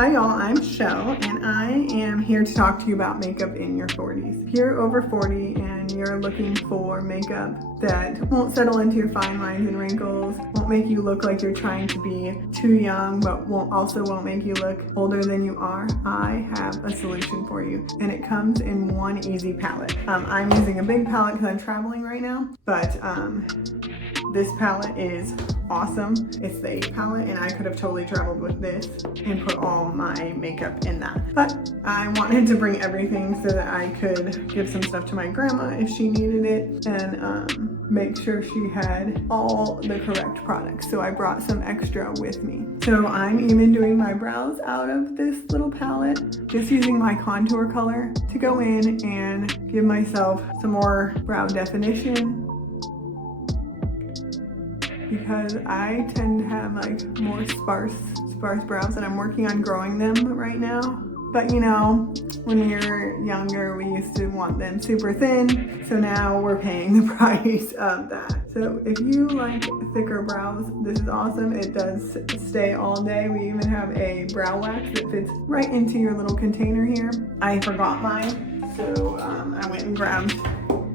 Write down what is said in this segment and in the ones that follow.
Hi y'all, I'm Shell and I am here to talk to you about makeup in your 40s. If you're over 40 and you're looking for makeup that won't settle into your fine lines and wrinkles, won't make you look like you're trying to be too young, but won't make you look older than you are, I have a solution for you. And it comes in one easy palette. I'm using a big palette because I'm traveling right now, but this palette is awesome. It's the 8 palette and I could have totally traveled with this and put all my makeup in that. But I wanted to bring everything so that I could give some stuff to my grandma if she needed it and make sure she had all the correct products. So I brought some extra with me. So I'm even doing my brows out of this little palette, just using my contour color to go in and give myself some more brow definition, because I tend to have like more sparse brows and I'm working on growing them right now. But you know, when we were younger, we used to want them super thin. So now we're paying the price of that. So if you like thicker brows, this is awesome. It does stay all day. We even have a brow wax that fits right into your little container here. I forgot mine, so I went and grabbed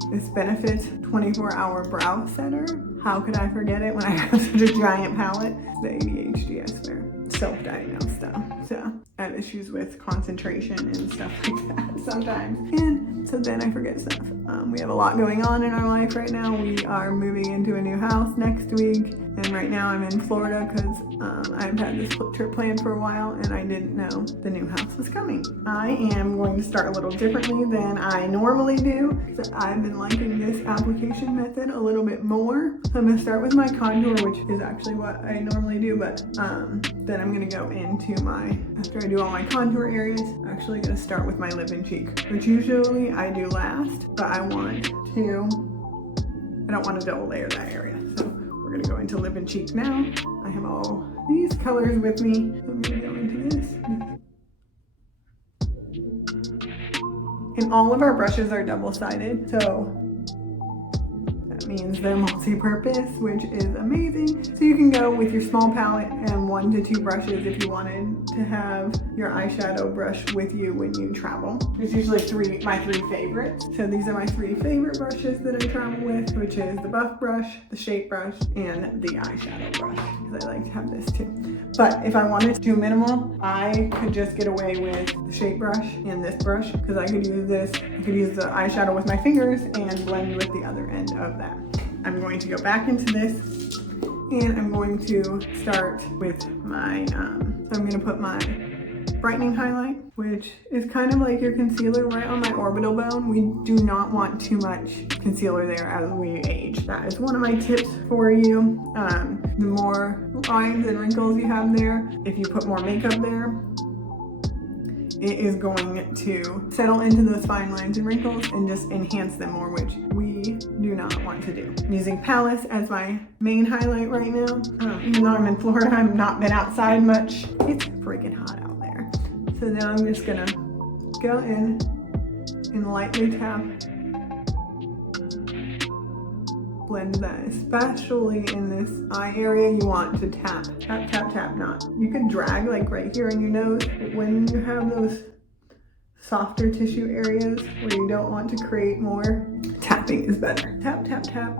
this Benefit 24-hour brow setter. How could I forget it when I have such a giant palette? It's the ADHD, I swear. Self-diagnosed stuff. So I have issues with concentration and stuff like that sometimes. And so then I forget stuff. We have a lot going on in our life right now. We are moving into a new house next week. And right now I'm in Florida because I've had this trip planned for a while and I didn't know the new house was coming. I am going to start a little differently than I normally do. So I've been liking this application method a little bit more. So I'm going to start with my contour, which is actually what I normally do, but then I'm going to go into after I do all my contour areas, I'm actually going to start with my lip and cheek, which usually I do last, but I don't want to double layer that area. So we're going to go into lip and cheek now. I have all these colors with me. I'm going to go into this. And all of our brushes are double-sided, so that means they're multi-purpose, which is amazing. So you can go with your small palette and 1 to 2 brushes if you wanted to have your eyeshadow brush with you when you travel. There's usually my three favorites. So these are my 3 favorite brushes that I travel with, which is the buff brush, the shape brush, and the eyeshadow brush, because I like to have this too. But if I wanted to do minimal, I could just get away with the shape brush and this brush, because I could use this. I could use the eyeshadow with my fingers and blend with the other end of that. I'm going to go back into this and I'm going to start with my, so I'm going to put my brightening highlight, which is kind of like your concealer right on my orbital bone. We do not want too much concealer there as we age. That is one of my tips for you. The more lines and wrinkles you have there, if you put more makeup there, it is going to settle into those fine lines and wrinkles and just enhance them more, which we do not want to do. I'm using Palace as my main highlight right now. Even though I'm in Florida, I've not been outside much. It's freaking hot out there. So now I'm just gonna go in and lightly tap, blend that, especially in this eye area. You want to tap, tap, tap, tap, not. You can drag like right here in your nose, but when you have those softer tissue areas where you don't want to create more, tapping is better. Tap, tap, tap.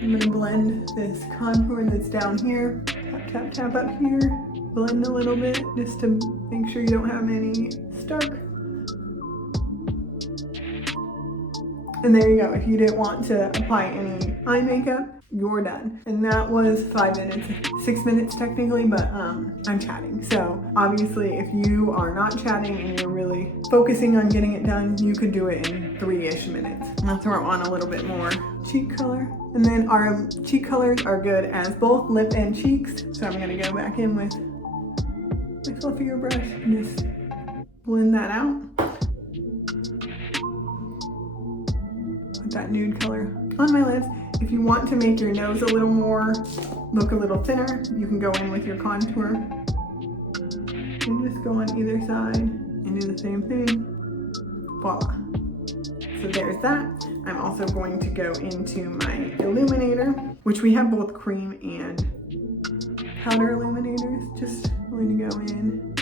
I'm gonna blend this contour that's down here. Tap, tap, tap up here. Blend a little bit just to make sure you don't have any stark. And there you go. If you didn't want to apply any eye makeup, you're done. And that was 5 minutes, 6 minutes technically, but I'm chatting. So obviously if you are not chatting and you're really focusing on getting it done, you could do it in 3-ish minutes. I'll throw on a little bit more cheek color. And then our cheek colors are good as both lip and cheeks. So I'm gonna go back in with my fluffier brush and just blend that out. That nude color on my lips. If you want to make your nose a little more, look a little thinner, you can go in with your contour and just go on either side and do the same thing. Voila. So there's that. I'm also going to go into my illuminator, which we have both cream and powder illuminators. Just going to go in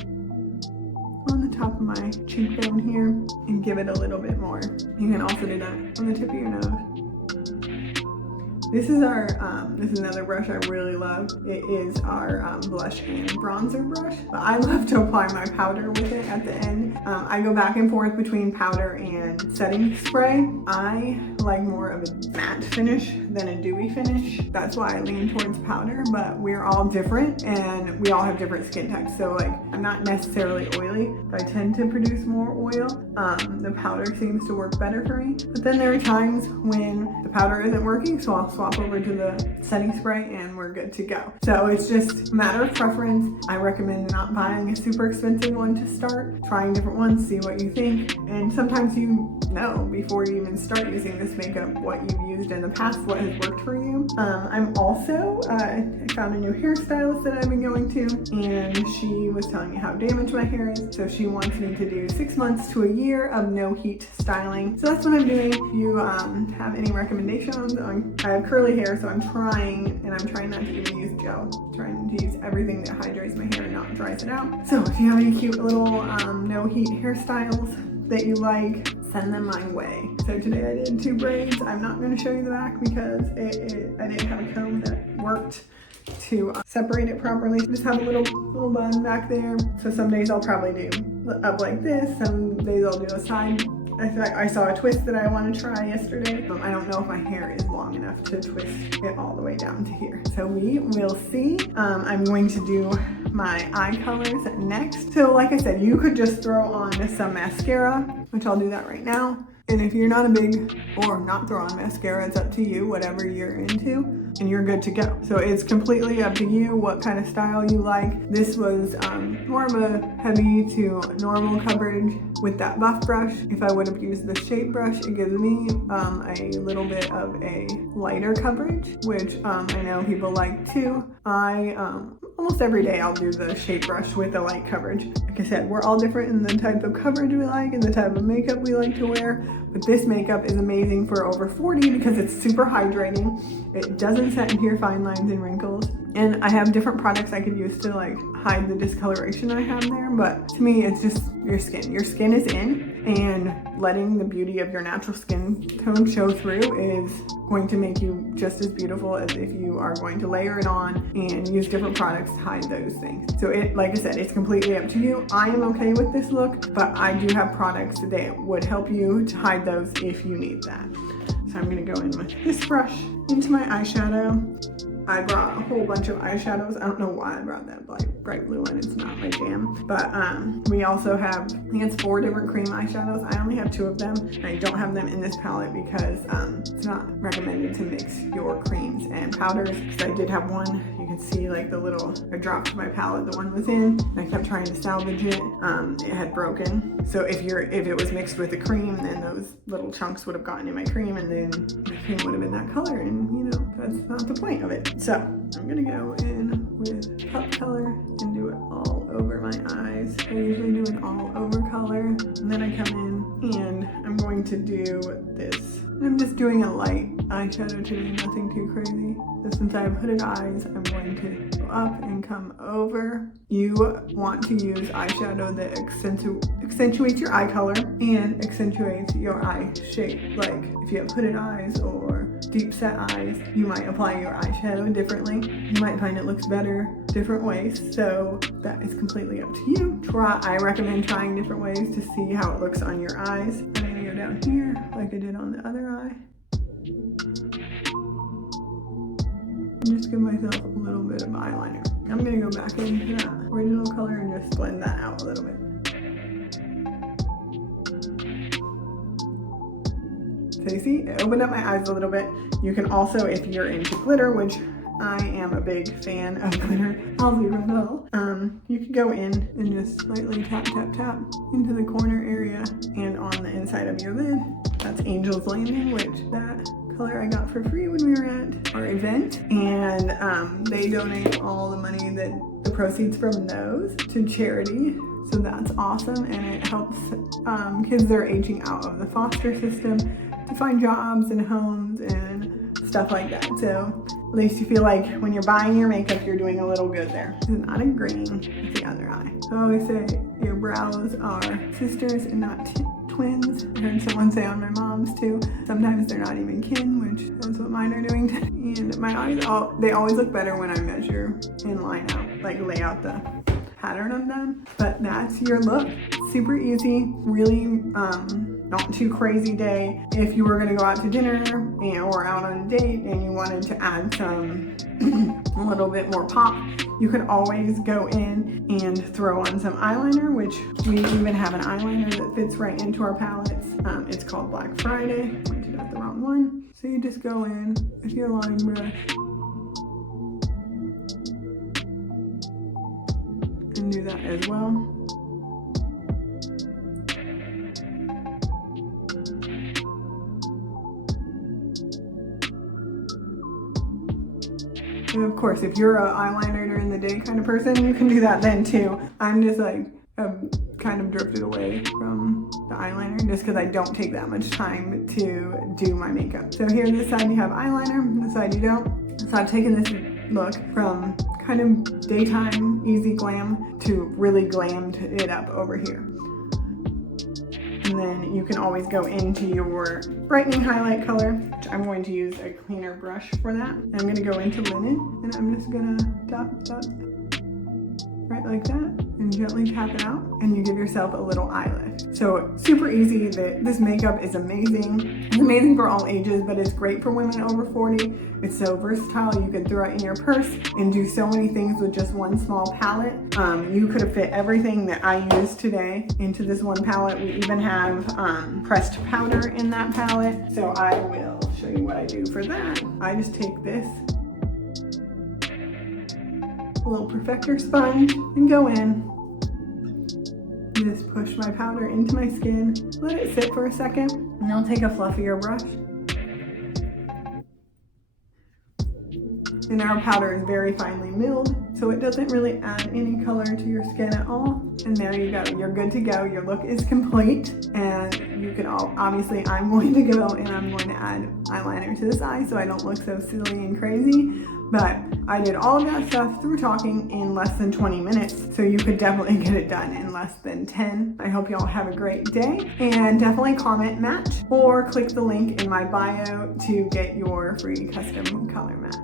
top of my cheekbone here and give it a little bit more. You can also do that on the tip of your nose. This is this is another brush I really love. It is our blush and bronzer brush. But I love to apply my powder with it at the end. I go back and forth between powder and setting spray. I like more of a matte finish than a dewy finish. That's why I lean towards powder, but we're all different and we all have different skin types. So like, I'm not necessarily oily, but I tend to produce more oil. The powder seems to work better for me. But then there are times when the powder isn't working, so I'll swap over to the setting spray and we're good to go. So it's just a matter of preference. I recommend not buying a super expensive one to start, trying different ones, see what you think. And sometimes you know before you even start using this makeup what you've used in the past, what has worked for you. I'm also, I found a new hairstylist that I've been going to, and she was telling me how damaged my hair is. So she wants me to do 6 months to a year of no heat styling. So that's what I'm doing. If you have any recommendations, I have curly hair, so I'm trying not to even use gel. I'm trying to use everything that hydrates my hair and not dries it out. So if you have any cute little no heat hairstyles that you like, send them my way. So today I did 2 braids. I'm not going to show you the back because I didn't have a comb that worked to separate it properly. Just have a little bun back there. So some days I'll probably do up like this. Some days I'll do a side. I saw a twist that I want to try yesterday. I don't know if my hair is long enough to twist it all the way down to here. So we will see. I'm going to do my eye colors next. So like I said, you could just throw on some mascara, which I'll do that right now. And if you're not a big, or not throw on mascara, it's up to you, whatever you're into, and you're good to go. So it's completely up to you what kind of style you like. This was more of a heavy to normal coverage with that buff brush. If I would have used the shape brush, it gives me a little bit of a lighter coverage, which I know people like too. Almost every day I'll do the shape brush with the light coverage. Like I said, we're all different in the type of coverage we like and the type of makeup we like to wear, but this makeup is amazing for over 40 because it's super hydrating. It doesn't set into your fine lines and wrinkles. And I have different products I could use to like hide the discoloration I have there, but to me it's just your skin. Your skin is in, and letting the beauty of your natural skin tone show through is going to make you just as beautiful as if you are going to layer it on and use different products to hide those things. So it, like I said, it's completely up to you. I am okay with this look, but I do have products that would help you to hide those if you need that. So I'm gonna go in with this brush into my eyeshadow. I brought a whole bunch of eyeshadows. I don't know why I brought that bright blue one. It's not my jam. But we also have, I think it's 4 different cream eyeshadows. I only have 2 of them. I don't have them in this palette because it's not recommended to mix your creams and powders. Because I did have one. You can see like the little, I dropped my palette the one was in. And I kept trying to salvage it. It had broken. So if it was mixed with the cream, then those little chunks would have gotten in my cream, and then the cream would have been that color. And you know, that's not the point of it. So I'm gonna go in with Pup Color and do it all over my eyes. I usually do an all over color, and then I come in and I'm going to do this. I'm just doing a light eyeshadow today, nothing too crazy. But since I have hooded eyes, I'm going to go up and come over. You want to use eyeshadow that accentuates your eye color and accentuates your eye shape. Like if you have hooded eyes or deep set eyes, you might apply your eyeshadow differently. You might find it looks better different ways. So that is completely up to you. I recommend trying different ways to see how it looks on your eyes. I'm gonna go down here like I did on the other eye. And just give myself a little bit of eyeliner. I'm gonna go back into that original color and just blend that out a little bit. So you see, it opened up my eyes a little bit. You can also, if you're into glitter, which I am a big fan of glitter, I'll be rebel. You can go in and just lightly tap, tap, tap into the corner area and on the inside of your lid. That's Angel's Landing, which that color I got for free when we were at our event. And they donate all the money, the proceeds from those, to charity. So that's awesome, and it helps kids that are aging out of the foster system to find jobs and homes and stuff like that. So at least you feel like when you're buying your makeup, you're doing a little good there. It's not a green, it's the other eye. So I always say your brows are sisters and not twins. I heard someone say on my mom's too. Sometimes they're not even kin, which that's what mine are doing. And my eyes, they always look better when I measure and line out, like lay out the pattern of them. But that's your look. Super easy, really not too crazy day. If you were gonna go out to dinner or out on a date and you wanted to add some a little bit more pop, you could always go in and throw on some eyeliner, which we even have an eyeliner that fits right into our palettes. It's called Black Friday. I pointed at the wrong one. So you just go in with your line brush and do that as well. And of course, if you're an eyeliner during the day kind of person, you can do that then too. I'm just like kind of drifted away from the eyeliner just because I don't take that much time to do my makeup. So here on this side you have eyeliner, this side you don't. So I've taken this look from kind of daytime easy glam to really glammed it up over here. And then you can always go into your brightening highlight color, which I'm going to use a cleaner brush for that. I'm going to go into linen and I'm just going to dot right like that and gently tap it out, and you give yourself a little eye lift. So super easy. This makeup is amazing. It's amazing for all ages, but it's great for women over 40. It's so versatile. You can throw it in your purse and do so many things with just one small palette. You could have fit everything that I used today into this one palette. We even have pressed powder in that palette. So I will show you what I do for that. I just take this little perfector sponge and go in. Just push my powder into my skin, let it sit for a second, and I'll take a fluffier brush. And our powder is very finely milled, so it doesn't really add any color to your skin at all. And there you go, you're good to go. Your look is complete, and you can obviously I'm going to go and I'm going to add eyeliner to this eye so I don't look so silly and crazy. But I did all of that stuff through talking in less than 20 minutes, so you could definitely get it done in less than 10. I hope y'all have a great day, and definitely comment match or click the link in my bio to get your free custom color match.